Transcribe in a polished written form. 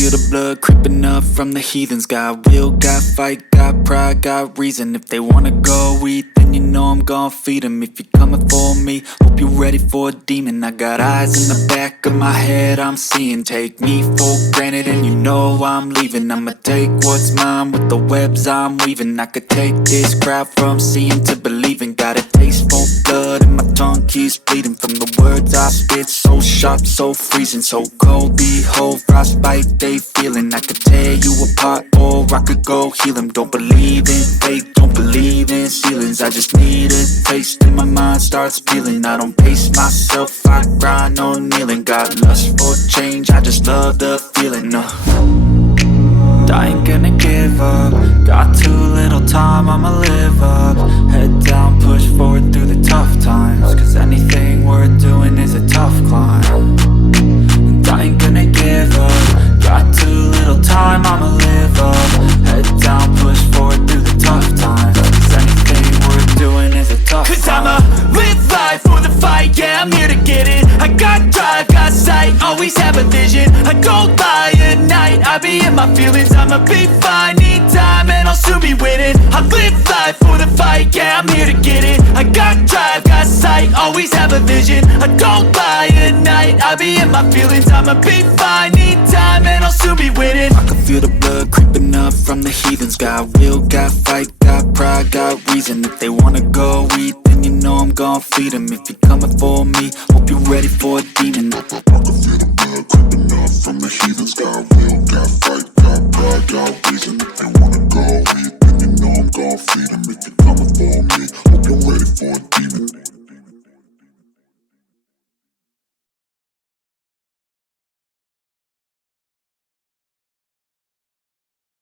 feel the blood creeping up from the heathens. Got will, got fight, got pride, got reason. If they wanna go eat, then you know I'm gon' feed them. If you're coming for me, hope you're ready for a demon. I got eyes in the back of my head, I'm seeing. Take me for granted and you know I'm leaving. I'ma take what's mine with the webs I'm weaving. I could take this crowd from seeing to believing. Got a taste for blood and my tongue keeps bleeding from the words I spit. So sharp, so freezing, so cold. Behold, frostbite they feeling. I could tear you apart or I could go heal them. Don't believe in fate, don't believe in ceilings. I just need a taste and my mind starts peeling. I don't pace myself, I grind on kneeling. Got lust for change, I just love the feeling. I ain't gonna give up. Got too little time, I'ma live up. Head down, push forward through the tough times. Cause anything worth doing is a tough climb. And I ain't gonna give up. Got too little time, I'ma live up. Head down, push forward through the tough times. Cause anything worth doing is a tough climb. Cause I'ma live life for the fight, yeah, I'm here to get it. I got drive, got sight, always have a vision. I don't lie at night, I be in my feelings. I'ma be fine, need time and I'll soon be winning. I live life for the fight, yeah, I'm here to get it. I got drive, got sight, always have a vision. I don't lie at night, I be in my feelings. I'ma be fine, need time and I'll soon be winning. I can feel the blood creeping up from the heathens. Got will, got fight, got pride, got reason. If they wanna go eat, then you know I'm gon' feed them. If you're coming for me, hope you're ready for a demon. I can feel the blood creeping up from the heathens. Got will, got fight, got pride, got reason.